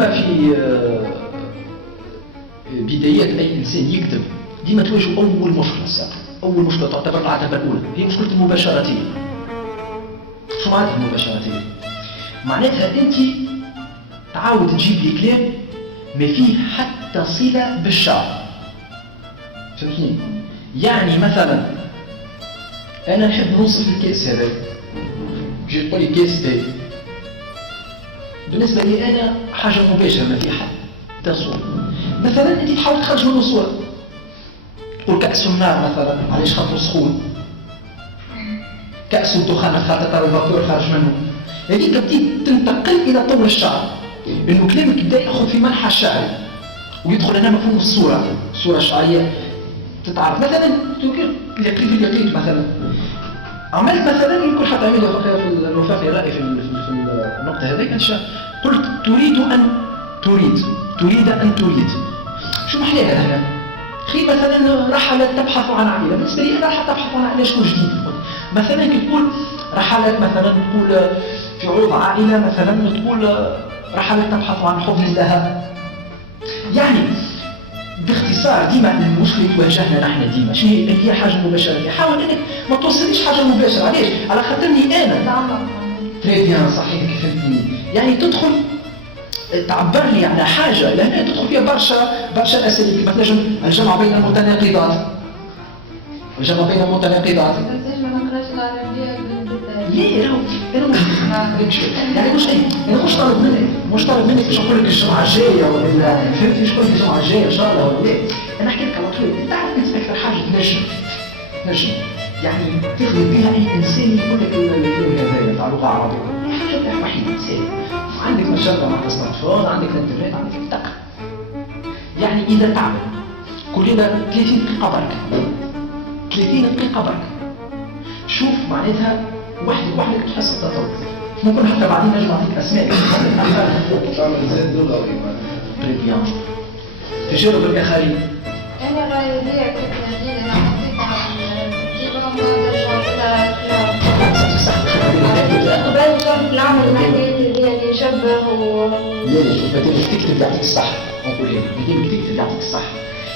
ديما في بدايات اي انسان يكتب ديما تواجه اول مشكله السابقه، اول مشكله تعتبر العتبه الاولى هي مشكله المباشرتيه. شو معناتها المباشرتيه؟ معناتها انت تعاود تجيب لي كلام ما فيه حتى صله بالشعر. فهمتني؟ يعني مثلا انا نحب نوصف الكاس هذا، جي تقول لي كاس تاعي بالنسبه لي انا حاجه مباشره ما في حتى صوره. مثلا انت تحاول تخرج منه صوره، تقول كاس النار مثلا علاش خاطر سخون، كاس الدخان خاطر ترى الفاتور خارج منه. هذيك بديت تنتقل الى طور الشعر، انه كلامك بدا ياخذ في منحى الشعري ويدخل هنا مفهوم الصوره، الصوره الشعريه تتعرف. مثلا لقيت مثلا عملت مثلا يمكن حتى عملها في الوفاق الرائي في النقطه هذيك، قلت تريد ان تريد. شو محلاها هنا؟ خي مثلا رحلت تبحث عن عائله، بالنسبه لي انا رحلت تبحث عن عائله شنو جديد. مثلا كي تقول رحلت مثلا تقول في عروض عائله مثلا تقول رحلت تبحث عن حضن لها. يعني باختصار ديما المشكله تواجهنا نحن ديما شنو هي حاجه مباشره. حاول انك ما توصليش حاجه مباشره، علاش؟ على خاطرني انا تري بيان صحيح فهمتني. يعني تدخل تعبر لي على حاجه لهنا تدخل فيها برشا اساليب. مثلا الجمع بين المتناقضات، الجمع بين المتناقضات. ما نقراش العربيه ليه يعني مش طالب منك باش نقول لك الجمعه الجايه ولا فهمتني شكون الجمعه الجايه ان شاء الله ولا لا. انا نحكي لك على طول. انت عارف اكثر حاجه نجم يعني تخدم بها اي انسان يقول لك الكلمه هذه تاع لغه عربيه هي حاجه تاع وحيد انسان. عندك مشغل مع السمارت فون، عندك الانترنت، عندك التق. يعني اذا تعمل كلنا 30 دقيقه برك 30 دقيقه برك شوف معناتها وحدك تحس التطور. ممكن حتى بعدين نجمع فيك اسماء تعمل زاد لغوي بريبيان تجرب الاخرين. انا رايي ليا كنت نجي انا حطيت على الجبران قبل كان العمل المهني اللي يشبه ليش بدك تكتب يعطيك الصح. نقول لك بدك تكتب يعطيك الصح.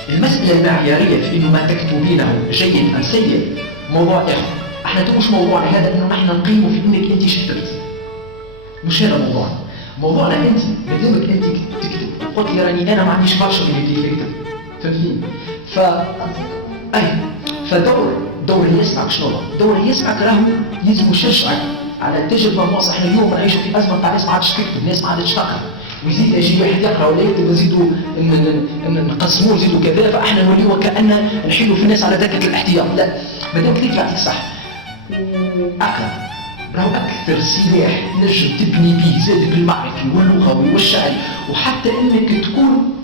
المسألة المعيارية في انه ما تكتبينه جيد ام سيء موضوع اخر. احنا مش موضوعنا هذا انه نحن نقيمه في انك انت شكتبت، مش هذا موضوعنا. موضوعنا انت بدونك انت تكتب. قلت لي راني انا ما عنديش برشا اللي يكتب فهمتني. فدور اللي يسمعك شنو؟ دور اللي يسمعك راهو يلزم يشجعك على التجربه المواصله. احنا اليوم نعيشوا في ازمه تاع ناس ما عادش تكتب، الناس ما عادش تقرا، ويزيد يجي واحد يقرا ولا يكتب نزيدوا نقسموه نزيدوا كذا، فاحنا نوليو وكأن نحلوا في الناس على ذلك الاحتياط. لا، مادام كتبت يعطيك صح. اقرا راهو اكثر سلاح نجم تبني به زادك المعرفي واللغوي والشعري وحتى انك تكون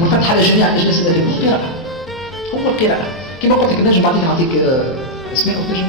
منفتح على جميع الاجناس الادبيه. القراءه هو القراءه. كما قلت لك نجم بعدين نعطيك اسماء وتنجم